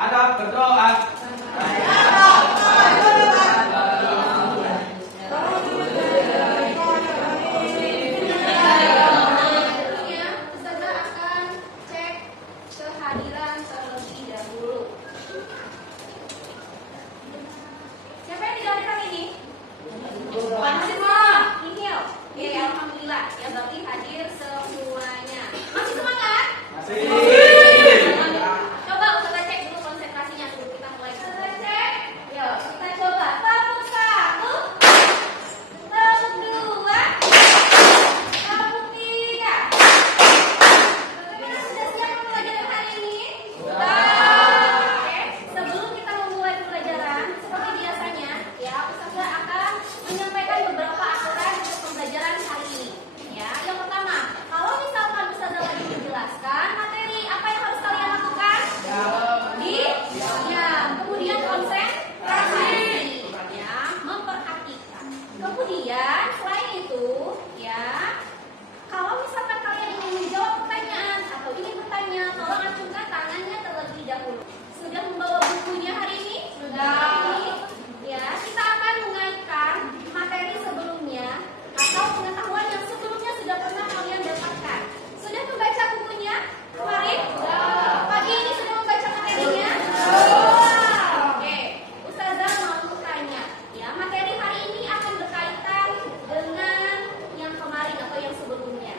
Ada berdoa. Ustazah akan cek kehadiran terlebih dahulu. Siapa yang tidak hadir ini? Masih semua? Nihil. Oke, alhamdulillah. Ya berarti hadir semuanya. Masih semangat? Masih. Coba Ustazah cek dulu konsentrasinya sebelum kita mulai. Ustazah cek. Yuk, kita coba. Tepuk 1, tepuk 2, tepuk 3. Bagaimana, sudah siap pembelajaran hari ini? Sudah. Oke, sebelum kita memulai pembelajaran, seperti biasanya, ya, Ustazah akan menyampaikan beberapa aturan untuk pembelajaran hari ini. Ya, yang pertama, kalau misalkan Ustazah lagi menjelaskan materi, apa yang harus kalian lakukan? Diam. Kemudian konsentrasi, ya, memperhatikan. Kemudian selain itu, ya, kalau misalkan kalian ingin menjawab pertanyaan atau ingin bertanya, tolong acungkan tangannya terlebih dahulu. Sudah membawa bukunya hari ini? Sudah. Ya, kita akan mengaitkan materi sebelumnya atau pengetahuan yang sebelumnya sudah pernah kalian dapatkan. Sudah membaca bukunya kemarin? Sudah. Pagi ini sudah membaca materinya? Sudah. Oke, Ustazah mau bertanya. Ya, materi hari ini akan berkaitan dengan yang kemarin atau yang sebelumnya.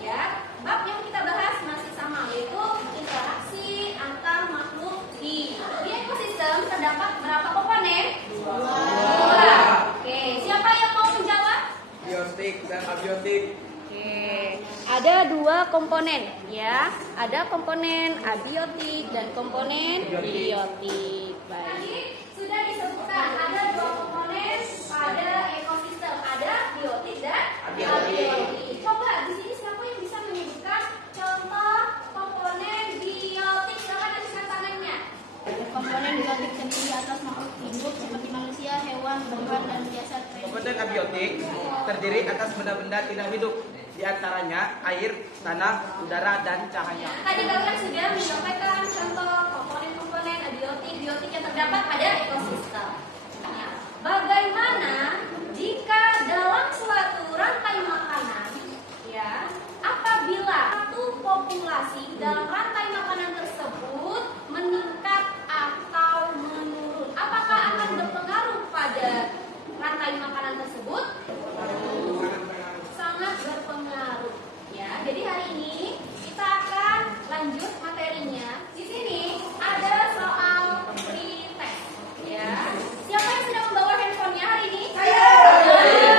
Ya, bab yang kita bahas masih sama, yaitu interaksi antar makhluk di ekosistem. Terdapat berapa komponen? Dua. Oke, siapa yang mau menjawab? Biotik dan abiotik. Oke, ada dua komponen, ya. Ada komponen abiotik dan komponen biotik. Baik. Tadi sudah disebutkan ada dua komponen pada ekosistem, ada biotik dan abiotik. Coba di sini siapa yang bisa menyebutkan contoh komponen biotik? Silakan angkat tangannya. Komponen biotik terdiri atas makhluk hidup seperti manusia, hewan, tumbuhan, dan biasa. Komponen abiotik terdiri atas benda-benda tidak hidup, di antaranya air, tanah, udara, dan cahaya. Tadi kalian sudah menyampaikan contoh komponen-komponen abiotik, biotik yang terdapat pada ekosistem. Nah, bagaimana jika dalam suatu rantai makanan, ya, apabila satu populasi dalam rantai makanan tersebut meningkat atau menurun, apakah akan berpengaruh pada rantai makanan tersebut? Sangat berpengaruh. Ya, jadi hari ini kita akan lanjut materinya. Di sini ada soal pretest. Ya, siapa yang sudah membawa handphonenya hari ini? Saya.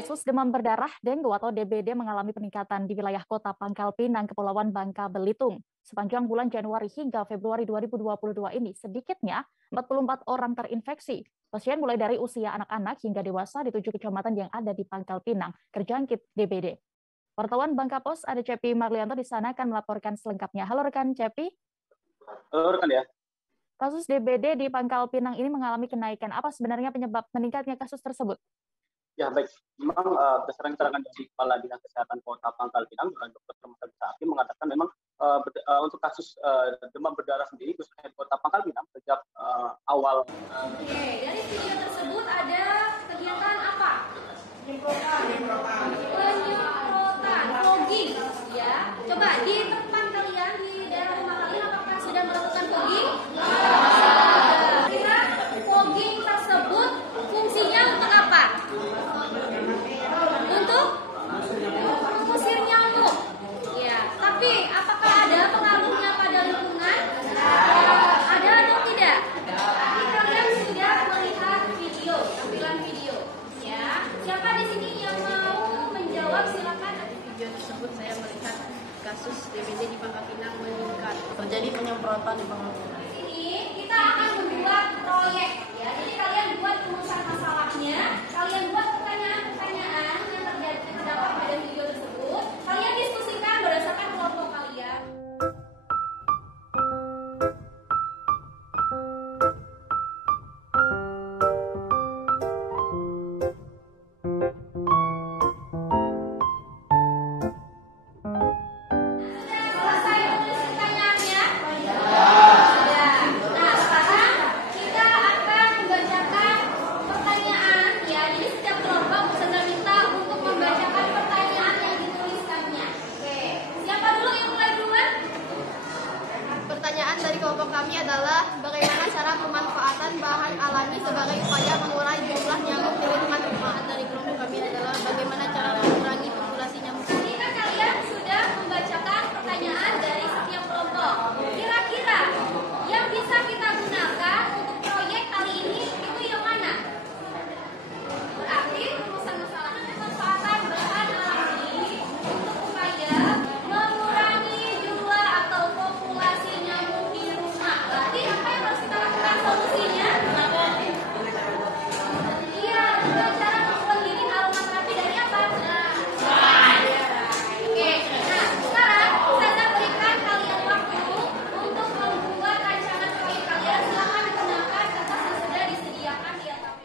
Kasus demam berdarah dengue atau DBD mengalami peningkatan di wilayah Kota Pangkal Pinang, Kepulauan Bangka Belitung. Sepanjang bulan Januari hingga Februari 2022 ini, sedikitnya 44 orang terinfeksi. Pasien mulai dari usia anak-anak hingga dewasa di 7 kecamatan yang ada di Pangkal Pinang terjangkit DBD. Wartawan Bangka Pos ada Cepi Marlianto di sana akan melaporkan selengkapnya. Halo rekan Cepi. Halo rekan ya. Kasus DBD di Pangkal Pinang ini mengalami kenaikan. Apa sebenarnya penyebab meningkatnya kasus tersebut? Ya baik, memang berdasarkan keterangan dari Kepala Dinas Kesehatan Kota Pangkal Pinang, Dr. Muhammad Safi mengatakan memang untuk kasus demam berdarah sendiri khususnya di Kota Pangkal Pinang sejak awal. Oke, dari video tersebut ada kegiatan apa? Penyemprotan, fogging, ya. Coba di tempat kalian di daerah rumah kalian apakah sudah melakukan fogging? Kira fogging tersebut fungsinya untuk apa? Untuk mengusir nyamuk. Ya, tapi apakah ada pengaruhnya pada lingkungan? Ada atau tidak? Tapi kalian sudah melihat video, tampilan video. Ya, siapa di sini yang mau menjawab? Silakan. Di video tersebut saya melihat kasus DBD di Pangkal Pinang meningkat. Terjadi penyemprotan di Pangkal Pinang. Di sini kita akan membuat proyek, ya. Jadi kalian buat rumusan masalahnya, kalian buat pertanyaan-pertanyaan yang terdapat pada video tersebut. Kalian diskusikan berdasarkan kelompok kalian. Selesai menulis pertanyaannya? Sudah. Nah, sekarang kita akan membacakan pertanyaan, ya. Jadi setiap kelompok saya minta untuk membacakan pertanyaan yang dituliskannya. Oke. Siapa dulu yang mulai duluan? Pertanyaan dari kelompok kami adalah bagaimana cara pemanfaatan bahan alami sebagai upaya mengurangi jumlah nyamuk di lingkungan rumah. Dari kelompok kami adalah bagaimana cara mengurangi populasi nyamuk. Ini kan kalian sudah membacakan pertanyaan dari setiap kelompok. Kira-kira yang bisa kita gunakan untuk proyek kali ini itu yang mana? Berarti rumusan masalahnya pemanfaatan bahan alami untuk upaya mengurangi jumlah atau populasi nyamuk di rumah. Berarti apa yang harus kita lakukan solusinya? Iya, dengan cara menggiling aromaterapi dari apa? Oke, nah sekarang saya berikan kalian waktu untuk membuat rancangan proyek kalian. Silakan gunakan kertas yang sudah disediakan di atas.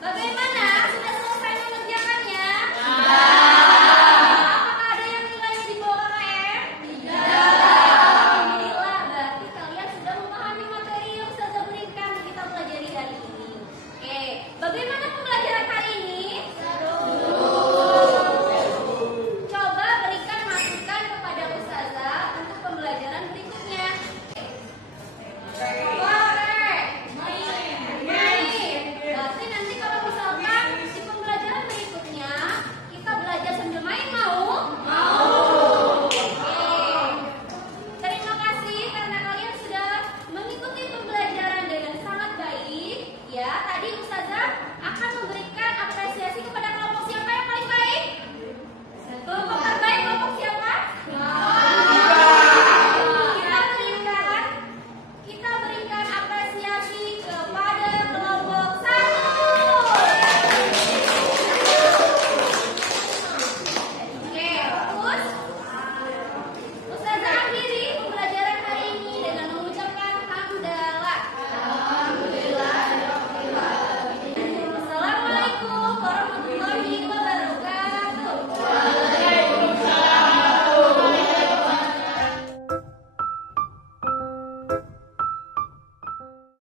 Bagaimana